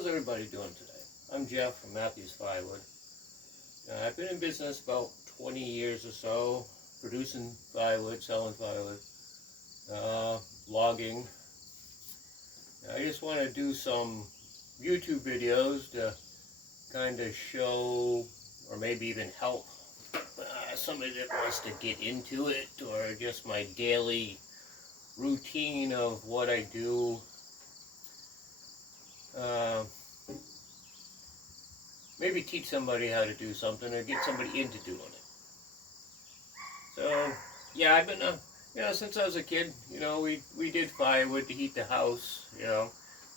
How's everybody doing today? I'm Jeff from Matthew's Firewood. I've been in business about 20 years or so, producing firewood, selling firewood, logging. I just want to do some YouTube videos to kind of show, or maybe even help somebody that wants to get into it, or just my daily routine of what I do. Maybe teach somebody how to do something, or get somebody into doing it. So, yeah, I've been, since I was a kid, we did firewood to heat the house.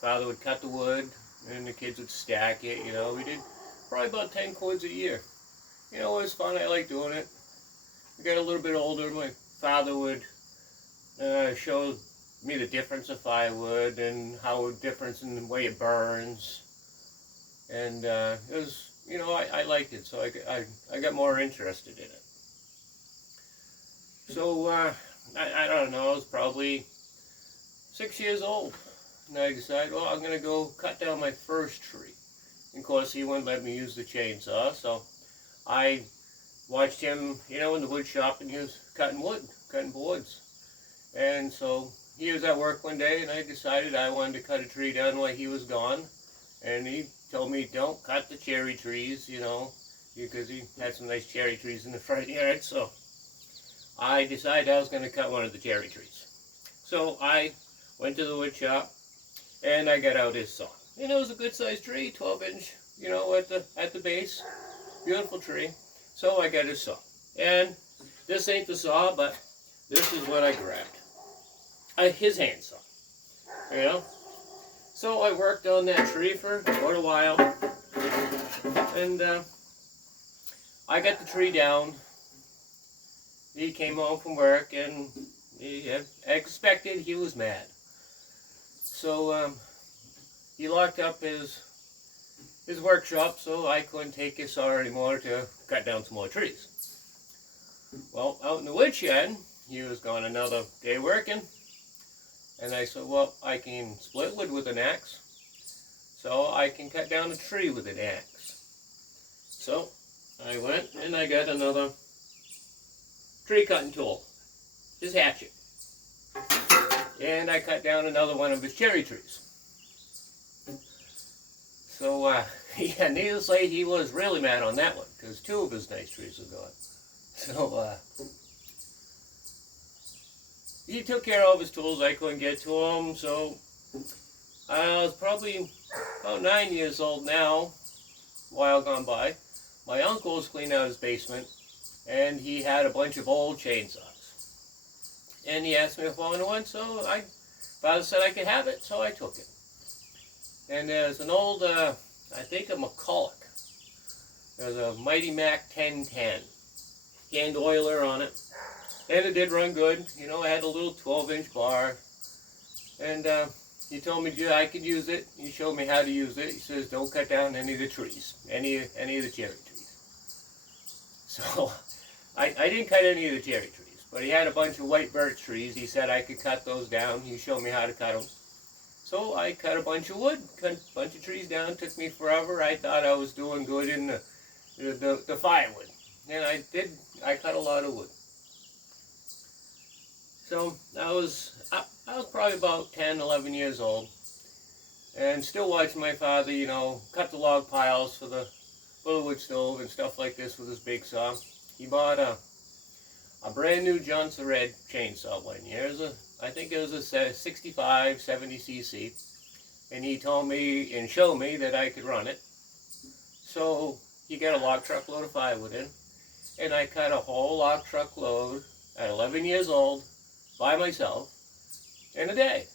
Father would cut the wood, and the kids would stack it. We did probably about 10 cords a year. It was fun. I liked doing it. We got a little bit older. My father would show me the difference of firewood and how difference in the way it burns. And it was, I liked it, so I got more interested in it. So I don't know, I was probably 6 years old, and I decided, well, I'm going to go cut down my first tree. And of course, he wouldn't let me use the chainsaw, so I watched him, in the wood shop, and he was cutting wood, cutting boards. And so he was at work one day, and I decided I wanted to cut a tree down while he was gone. And he told me, don't cut the cherry trees, because he had some nice cherry trees in the front yard. So I decided I was going to cut one of the cherry trees. So I went to the wood shop, and I got out his saw. And it was a good sized tree, 12-inch, at the base. Beautiful tree. So I got his saw. And this ain't the saw, but this is what I grabbed. His hand saw. So I worked on that tree for quite a while, and I got the tree down. He came home from work, and I expected he was mad. So he locked up his workshop, so I couldn't take his saw anymore to cut down some more trees. Well, out in the woodshed, he was gone another day working. And I said, well, I can split wood with an axe, so I can cut down a tree with an axe. So I went and I got another tree cutting tool, his hatchet. And I cut down another one of his cherry trees. So, yeah, needless to say, he was really mad on that one, because two of his nice trees were gone. So, he took care of his tools. I couldn't get to them, so I was probably about 9 years old now, a while gone by. My uncle was cleaning out his basement, and he had a bunch of old chainsaws. And he asked me if I wanted one, so Father said I could have it, so I took it. And there's an old, I think a McCulloch. There's a Mighty Mac 1010, hand oiler on it. And it did run good. I had a little 12-inch bar. And he told me I could use it. He showed me how to use it. He says, don't cut down any of the trees, any of the cherry trees. So I didn't cut any of the cherry trees, but he had a bunch of white birch trees. He said I could cut those down. He showed me how to cut them. So I cut a bunch of wood, cut a bunch of trees down. It took me forever. I thought I was doing good in the firewood. And I did. I cut a lot of wood. So I was probably about 10, 11 years old, and still watching my father, cut the log piles for the wood stove and stuff like this with his big saw. He bought a brand new Johnson Red chainsaw one year. I think it was a 65, 70 cc, and he told me and showed me that I could run it. So he got a log truckload of firewood in, and I cut a whole log truckload at 11 years old by myself in a day.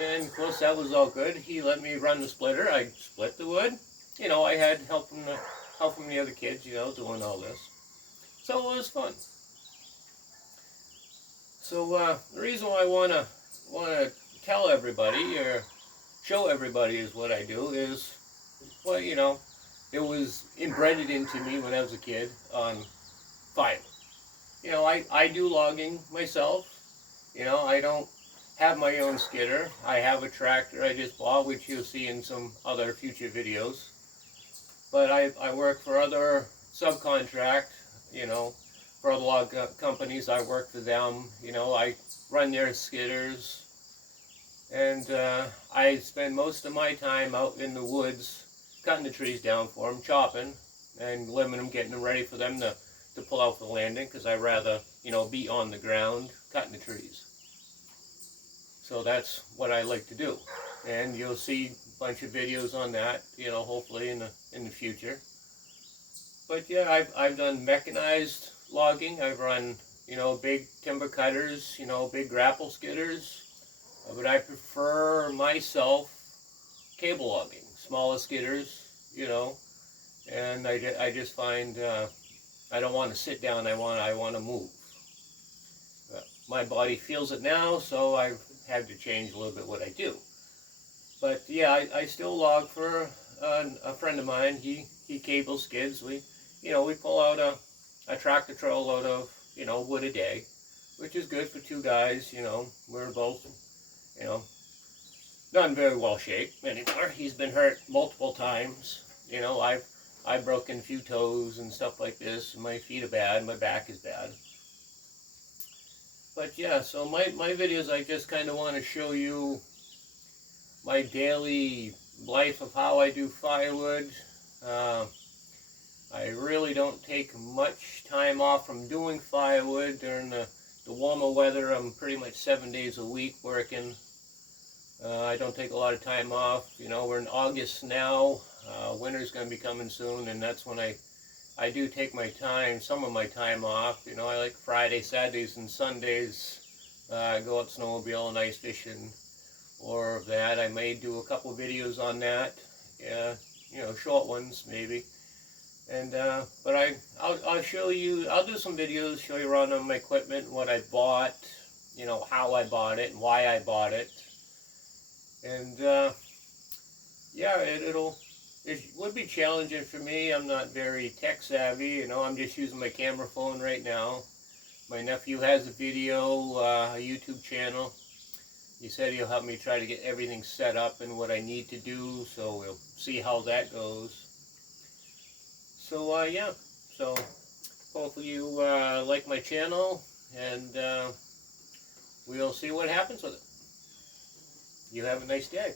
And of course that was all good. He let me run the splitter. I split the wood. I had help from the other kids, doing all this. So it was fun. So the reason why I wanna tell everybody or show everybody is what I do is, well, it was embedded into me when I was a kid on firewood. I do logging myself. I don't have my own skidder. I have a tractor I just bought, which you'll see in some other future videos. But I work for other subcontract, you know, for other log companies. I work for them, you know, I run their skidders. And I spend most of my time out in the woods cutting the trees down for them, chopping, and limbing them, getting them ready for them to pull out for the landing, because I rather, you know, be on the ground cutting the trees. So that's what I like to do. And you'll see a bunch of videos on that, you know, hopefully in the future. But yeah, I've done mechanized logging. I've run, you know, big timber cutters, you know, big grapple skidders. But I prefer myself cable logging, smaller skidders, you know. And I just find I don't want to sit down. I want to move. My body feels it now, so I've had to change a little bit what I do. But yeah, I still log for a friend of mine. He cable skids. We pull out a tractor trailer load of, you know, wood a day, which is good for two guys. You know, we're both, you know, not in very well shape anymore. He's been hurt multiple times. You know, I've broken a few toes and stuff like this. My feet are bad. My back is bad. But yeah, so my videos, I just kind of want to show you my daily life of how I do firewood. I really don't take much time off from doing firewood. During the warmer weather, I'm pretty much 7 days a week working. I don't take a lot of time off. You know, we're in August now. Winter's going to be coming soon, and that's when I do take my time, some of my time off. You know, I like Friday, Saturdays, and Sundays, go out snowmobile and ice fishing, or that. I may do a couple videos on that, yeah, you know, short ones maybe. And but I'll show you. I'll do some videos, show you around on my equipment, what I bought, you know, how I bought it, and why I bought it. And yeah, it would be challenging for me. I'm not very tech savvy, you know. I'm just using my camera phone right now. My nephew has a video, a YouTube channel. He said he'll help me try to get everything set up and what I need to do, so we'll see how that goes. So yeah, so hopefully you like my channel, and we'll see what happens with it. You have a nice day.